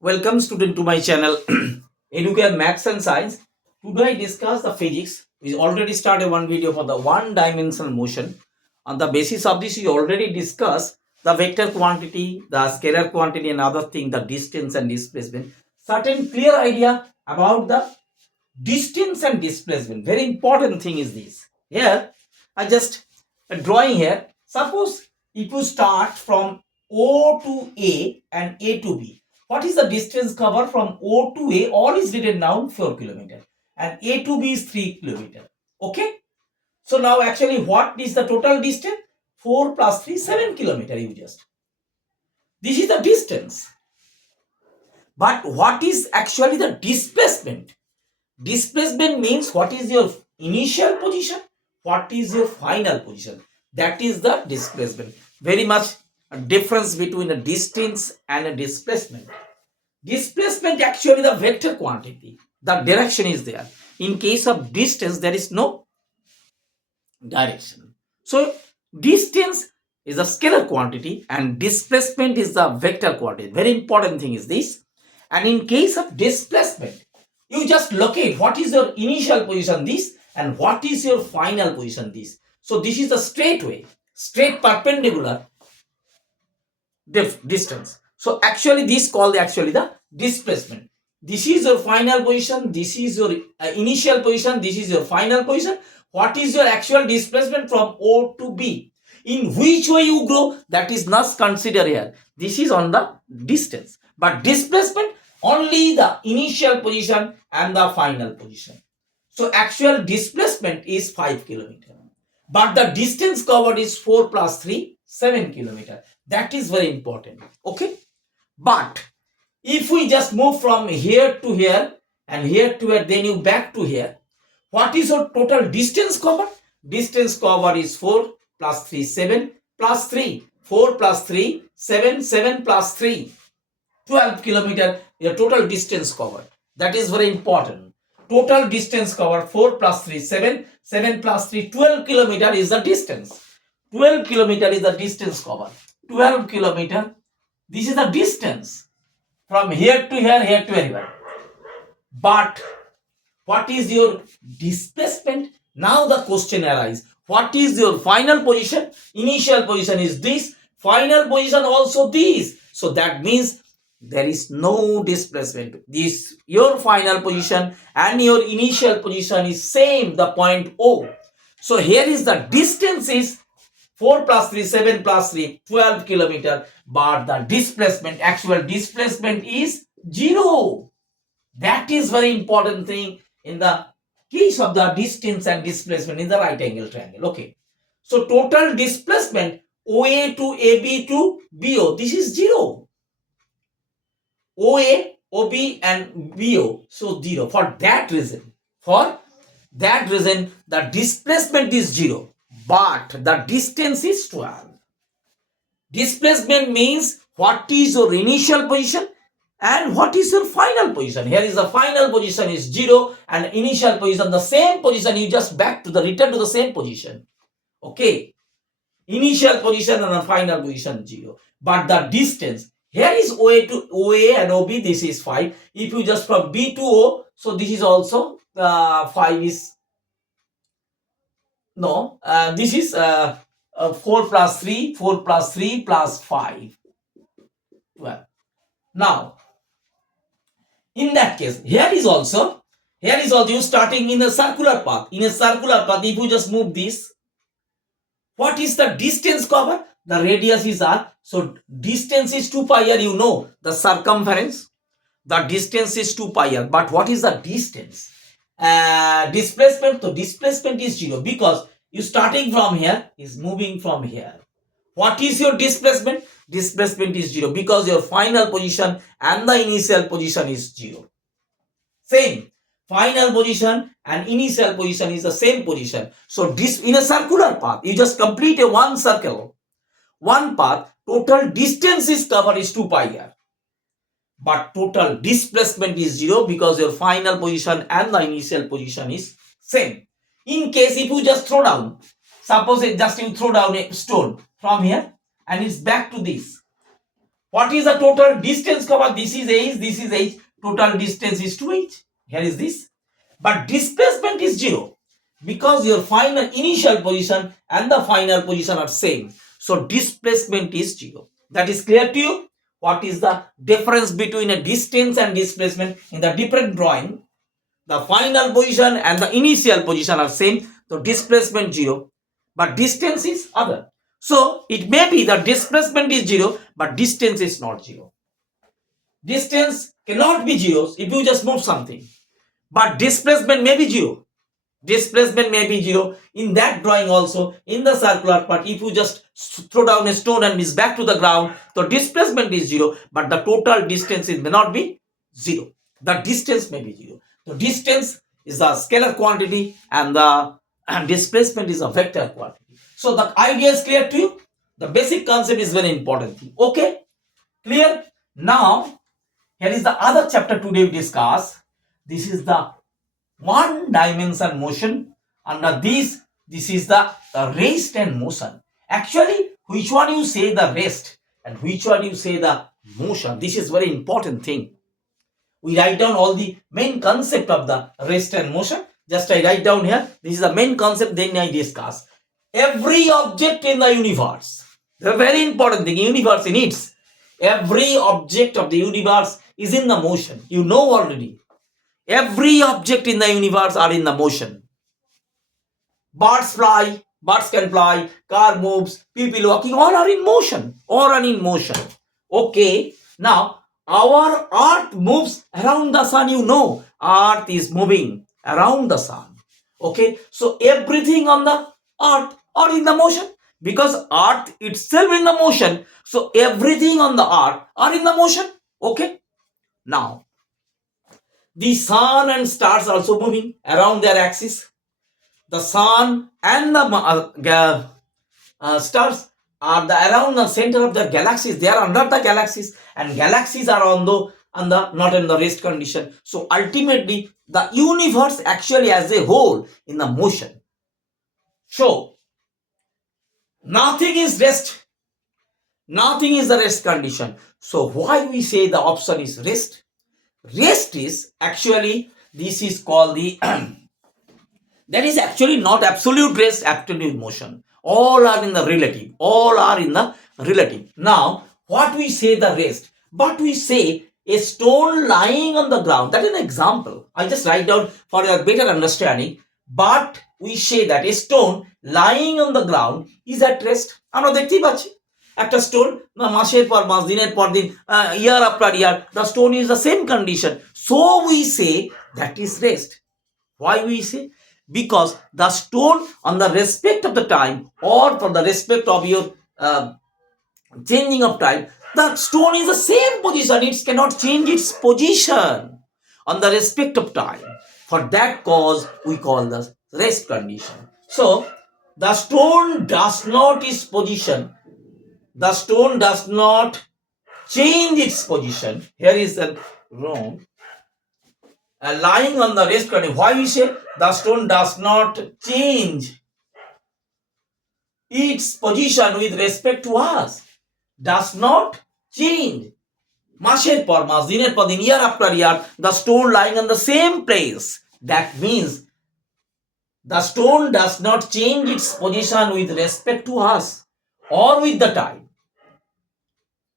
Welcome student to my channel Educare Maths and Science. Today I discuss the physics. We already started one video for the one dimensional motion. On the basis of this, we already discussed the vector quantity, the scalar quantity and other thing, the distance and displacement. Certain clear idea about the distance and displacement. Very important thing is this. Here, I just drawing here. Suppose if you start from O to A and A to B, what is the distance covered from O to A? All is written down 4 kilometer and A to B is 3 kilometer. Okay. So now actually what is the total distance? 4 plus 3, 7 kilometer you just. This is the distance. But what is actually the displacement? Displacement means what is your initial position, what is your final position. That is the displacement. Very much a difference between a distance and a displacement. Displacement actually the vector quantity. The direction is there. In case of distance, there is no direction. So distance is a scalar quantity and displacement is the vector quantity. Very important thing is this. And in case of displacement, you just locate what is your initial position this and what is your final position this. So this is a straight way, straight perpendicular distance. So actually this called actually the displacement. This is your final position, this is your initial position, this is your final position. What is your actual displacement from O to B? In which way you grow, that is not considered here. This is on the distance. But displacement, only the initial position and the final position. So actual displacement is 5 kilometer. But the distance covered is 4 plus 3, 7 kilometer. That is very important. Okay. But if we just move from here to here and here to here, then you back to here. What is your total distance covered? Distance covered is 4 plus 3, 7 plus 3. 4 plus 3, 7, 7 plus 3. 12 kilometer, your total distance covered. That is very important. Total distance covered 4 plus 3, 7, 7 plus 3, 12 kilometer is the distance. 12 kilometer is the distance covered. 12 kilometer, this is the distance from here to here, here to everywhere. But what is your displacement? Now the question arises. What is your final position? Initial position is this. Final position also this. So that means there is no displacement. This your final position and your initial position is same, the point O. So here is the distance is 4 plus 3, 7 plus 3, 12 kilometer. But the displacement, actual displacement is 0. That is very important thing in the case of the distance and displacement in the right angle triangle. Okay. So total displacement OA to AB to BO, this is 0. OA, OB and BO, so 0. For that reason, the displacement is 0, but the distance is 12. Displacement means what is your initial position and what is your final position. Here is the final position is 0 and initial position the same position, you just return to the same position. Okay. Initial position and the final position 0. But the distance, here is OA to OA and OB, this is 5. If you just from B to O, so this is also 5 is, no, this is 4 plus 3, 4 plus 3 plus 5. 12. Now, in that case, here is also you starting in a circular path. In a circular path, if you just move this, what is the distance covered? The radius is r. So distance is 2 pi r. You know the circumference. The distance is 2 pi r. But what is the distance? Displacement. So displacement is 0 because you starting from here is moving from here. What is your displacement? Displacement is 0 because your final position and the initial position is 0. Same. Final position and initial position is the same position. So this in a circular path, you just complete a one circle, one path, total distance is covered is 2 pi r. But total displacement is 0 because your final position and the initial position is same. In case if you just throw down, suppose just you throw down a stone from here and it's back to this. What is the total distance covered? This is h, this is h. Total distance is 2h. Here is this. But displacement is 0 because your final initial position and the final position are same. So displacement is 0. That is clear to you? What is the difference between a distance and displacement in the different drawing? The final position and the initial position are same. So displacement 0, but distance is other. So it may be the displacement is 0, but distance is not 0. Distance cannot be 0 if you just move something, but displacement may be 0. Displacement may be 0 in that drawing also. In the circular part, if you just throw down a stone and is back to the ground, so displacement is 0, but the total distance may not be 0. The distance may be 0. So distance is a scalar quantity and the displacement is a vector quantity. So the idea is clear to you. The basic concept is very important thing. Okay, clear? Now here is the other chapter today we discuss. This is the one dimension motion. Under this is the rest and motion. Actually, which one you say the rest and which one you say the motion, this is very important thing. We write down all the main concept of the rest and motion. Just I write down here, this is the main concept, then I discuss. Every object in the universe, the very important thing, universe needs, every object of the universe is in the motion. You know already. Every object in the universe are in the motion. Birds fly, birds can fly, car moves, people walking, all are in motion. All are in motion. Okay, now our earth moves around the sun. You know, earth is moving around the sun. Okay, so everything on the earth are in the motion because earth itself in the motion. So everything on the earth are in the motion. Okay, now the sun and stars also moving around their axis. The sun and the stars are around the center of the galaxies. They are under the galaxies, and galaxies are on the not in the rest condition. So ultimately, the universe actually as a whole in the motion. So nothing is rest. Nothing is the rest condition. So why we say the option is rest? Rest is actually, this is called the that is actually not absolute rest, absolute motion. All are in the relative. All are in the relative. Now, what we say the rest? But we say a stone lying on the ground. That is an example. I just write down for your better understanding. But we say that a stone lying on the ground is at rest. আমরা দেখতেই পাচ্ছি একটা stone মাসের পর মাস দিনের পর দিন year after year the stone is the same condition. So we say that is rest. Why we say? Because the stone on the respect of the time or for the respect of your changing of time, the stone is the same position. It cannot change its position on the respect of time. For that cause we call the rest condition. So the stone does not its position. The stone does not change its position. Here is the wrong. Lying on the rest condition. Why we say the stone does not change its position with respect to us? Does not change. মাসের পর মাস দিনের পর দিন year after year the stone lying on the same place. That means the stone does not change its position with respect to us or with the time.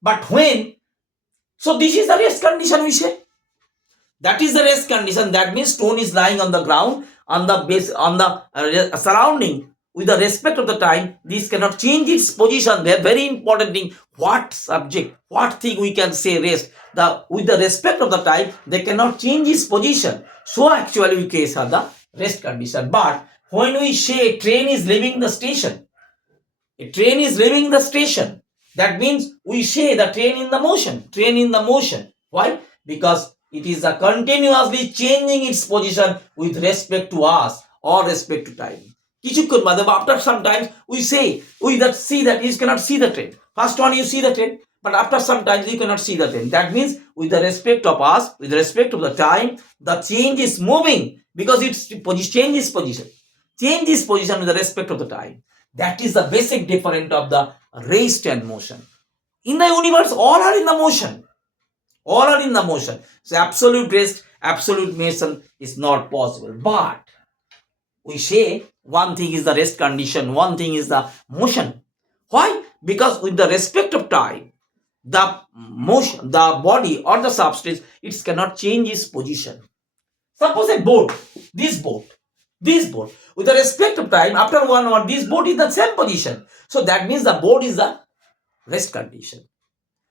But when, so this is the rest condition we say. That is the rest condition. That means stone is lying on the ground, on the base, on the surrounding with the respect of the time. This cannot change its position. They are very important thing. What subject, what thing we can say rest? With the respect of the time, they cannot change its position. So actually we case are the rest condition. But when we say a train is leaving the station, a train is leaving the station. That means we say the train in the motion. Train in the motion. Why? Because it is a continuously changing its position with respect to us or respect to time. কিছুক্ষণ বাদে after some time we say we that see that you cannot see the train. First one you see the train, but after some time you cannot see the train. That means with the respect of us, with respect of the time, the change is moving because it's change its position. Change its position with the respect of the time. That is the basic difference of the rest and motion. In the universe, all are in the motion. All are in the motion. So absolute rest, absolute motion is not possible. But we say one thing is the rest condition, one thing is the motion. Why? Because with the respect of time, the motion, the body or the substance, it cannot change its position. Suppose a boat, this boat, this boat, with the respect of time, after 1 hour, this boat is the same position. So that means the boat is the rest condition.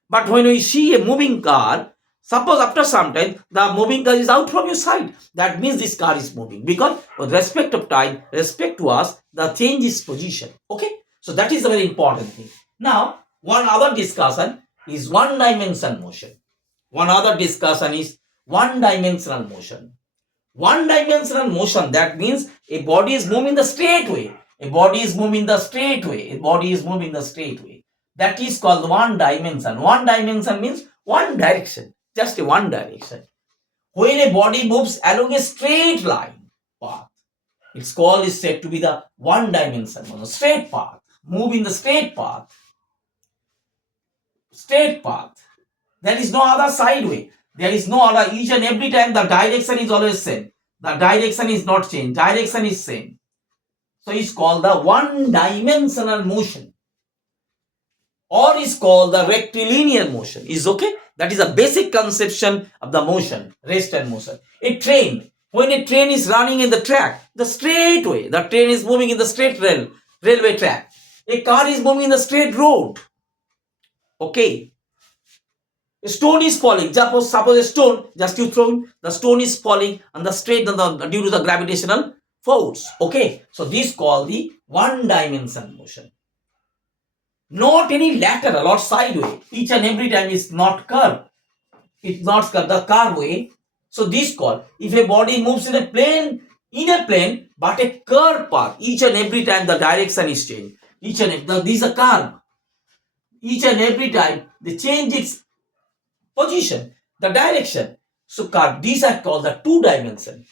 But when we see a moving car, suppose after some time the moving car is out from your sight, that means this car is moving, because with respect of time, respect to us, the change is position. Okay, so that is a very important thing. Now, one other discussion is one dimension motion. One other discussion is one dimensional motion. One dimensional motion, that means a body is moving the straight way. A body is moving the straight way. A body is moving the straight way. That is called one dimension. One dimension means one direction, just a one direction. When a body moves along a straight line path, its call is said to be the one dimension, a straight path. Move in the straight path. Straight path. There is no other side way. There is no other. Each and every time the direction is always same. The direction is not changed. Direction is same. So it's called the one dimensional motion, or is called the rectilinear motion. Is okay? That is a basic conception of the motion, rest and motion. A train, when a train is running in the track, the straight way, the train is moving in the straight railway track. A car is moving in the straight road. Okay. A stone is falling. Suppose a stone, just you throw, the stone is falling on the straight due to the gravitational force. Okay. So this called the one dimension motion. Not any lateral or sideway. Each and every time is not curved. It's not curved, the curve way. So this called, if a body moves in a plane, but a curved path, each and every time the direction is changed. Each and every, this is a curve. Each and every time they change its position, the direction. So curve, these are called the two dimension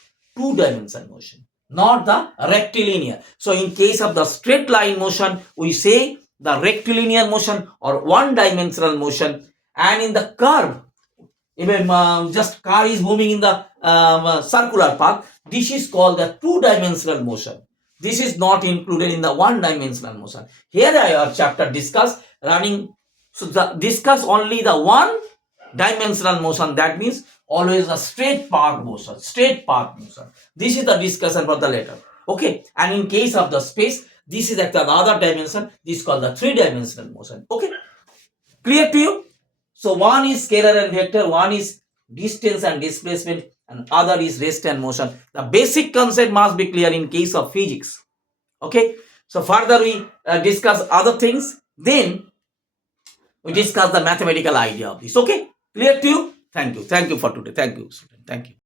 motion, not the rectilinear. So in case of the straight line motion, we say the rectilinear motion or one dimensional motion. And in the curve, even just car is moving in the circular path, this is called the two dimensional motion. This is not included in the one dimensional motion. Here I have chapter discuss running. So discuss only the one dimensional motion, that means always a straight path motion. This is the discussion for the later. Okay, and in case of the space, this is another dimension. This is called the three-dimensional motion. Okay, clear to you? So one is scalar and vector, one is distance and displacement, and other is rest and motion. The basic concept must be clear in case of physics. Okay, so further we discuss other things, then we discuss the mathematical idea of this. Okay, clear to you? Thank you for today. Thank you, student. Thank you.